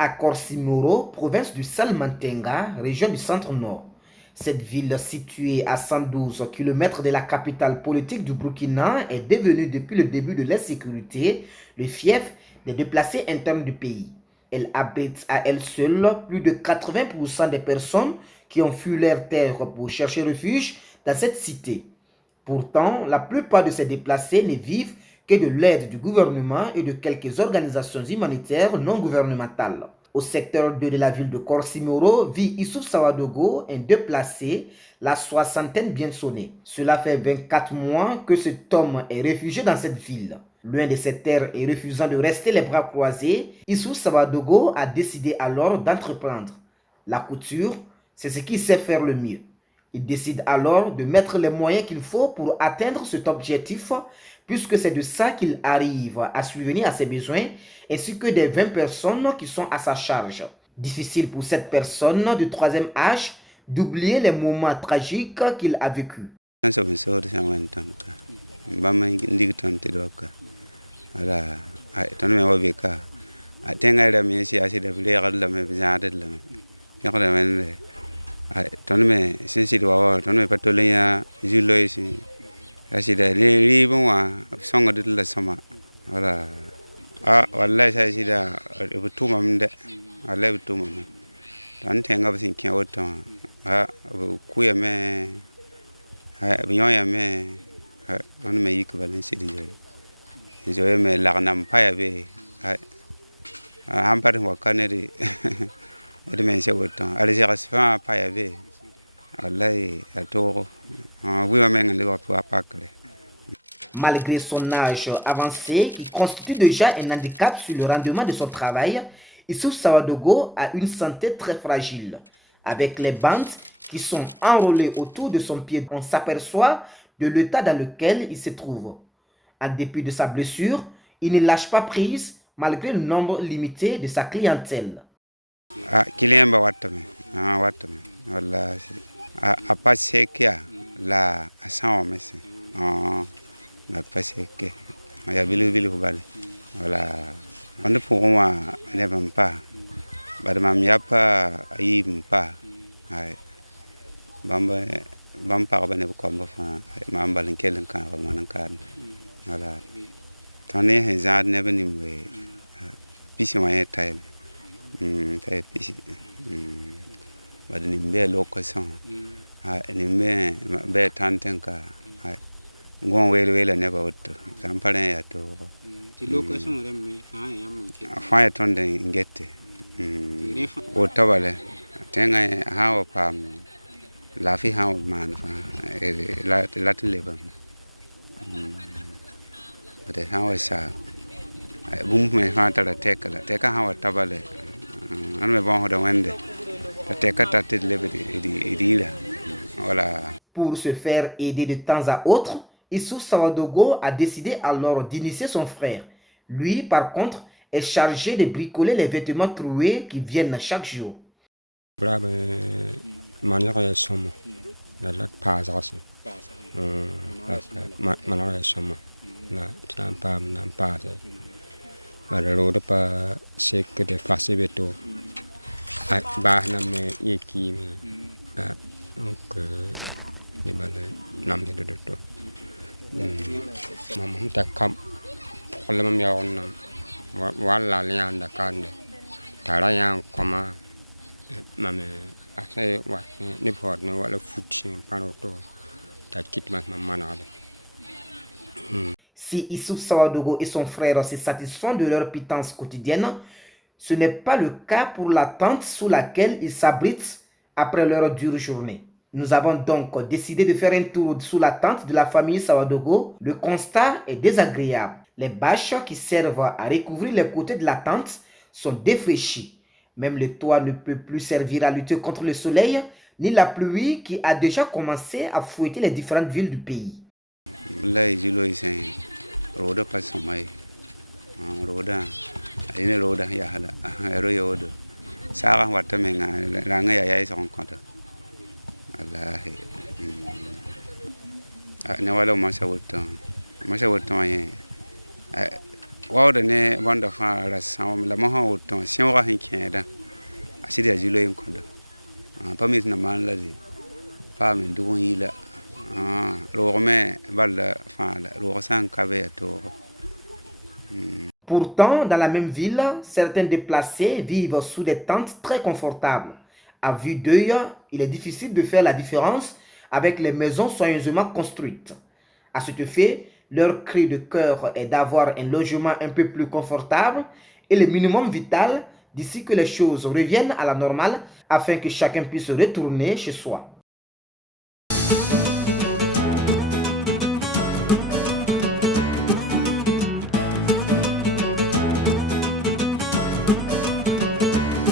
à Korsimoro, province du Salmantenga, région du centre-nord. Cette ville située à 112 km de la capitale politique du Burkina est devenue depuis le début de l'insécurité le fief des déplacés internes du pays. Elle abrite à elle seule plus de 80% des personnes qui ont fui leur terre pour chercher refuge dans cette cité. Pourtant, la plupart de ces déplacés ne vivent que de l'aide du gouvernement et de quelques organisations humanitaires non gouvernementales. Au secteur 2 de la ville de Korsimoro vit Issouf Sawadogo, un déplacé, la soixantaine bien sonnée. Cela fait 24 mois que cet homme est réfugié dans cette ville. Loin de ses terres et refusant de rester les bras croisés, Issouf Sawadogo a décidé alors d'entreprendre. La couture, c'est ce qu'il sait faire le mieux. Il décide alors de mettre les moyens qu'il faut pour atteindre cet objectif, puisque c'est de ça qu'il arrive à subvenir à ses besoins, ainsi que des 20 personnes qui sont à sa charge. Difficile pour cette personne de troisième âge d'oublier les moments tragiques qu'il a vécus. Tonne since it was tonne patolia juloisi asida li bonwa songa de la sama wala wallahi sai sida butuma mde wallahi butuma tan tenga basin kya woto kuya me binyoya me on me yik balen sidi joy me lagnam paya be hampar wa kaneri Malgré son âge avancé, qui constitue déjà un handicap sur le rendement de son travail, Issouf Sawadogo a une santé très fragile. Avec les bandes qui sont enrôlées autour de son pied, on s'aperçoit de l'état dans lequel il se trouve. En dépit de sa blessure, il ne lâche pas prise malgré le nombre limité de sa clientèle. Kilemba watame wala apasekia la asawa mese na paseke ya bilu bale wala on pour moi ne même pas badama miapa ayimpa ay bamba bane ko mba fa mamba lenkelen kan manan kan wala tane hezad ne benim we pisi moyen time fait pisi badani mbe location ni mbe be tantenka ngon wele ne ba wotto sampare ya to ti location remme fa ya tonde ngette o tabale tenga hawo pam la fi hawo man fa la tileba bade hawo sa bum me fa tara teka hawo tabale Pour se faire aider de temps à autre, Issouf Sawadogo a décidé alors d'initier son frère. Lui, par contre, est chargé de bricoler les vêtements troués qui viennent chaque jour. Si Issouf Sawadogo et son frère se satisfont de leur pitance quotidienne, ce n'est pas le cas pour la tente sous laquelle ils s'abritent après leur dure journée. Nous avons donc décidé de faire un tour sous la tente de la famille Sawadogo. Le constat est désagréable. Les bâches qui servent à recouvrir les côtés de la tente sont défraîchies. Même le toit ne peut plus servir à lutter contre le soleil, ni la pluie qui a déjà commencé à fouetter les différentes villes du pays. Ine roda ya hala ero yodo sara wata menga ranga ya yai son konto wallahi ne wala masa woto ye Wow, the ne wonder far as some Lamaha would ton, Siora in Canada. I see the Zulu in Condo. Permit no man lady. Farming doing ila. Rome, Valda, Fala, Rosan Caveato. Pourtant, dans la même ville, certains déplacés vivent sous des tentes très confortables. À vue d'œil, il est difficile de faire la différence avec les maisons soigneusement construites. À cet effet, leur cri de cœur est d'avoir un logement un peu plus confortable et le minimum vital d'ici que les choses reviennent à la normale afin que chacun puisse retourner chez soi.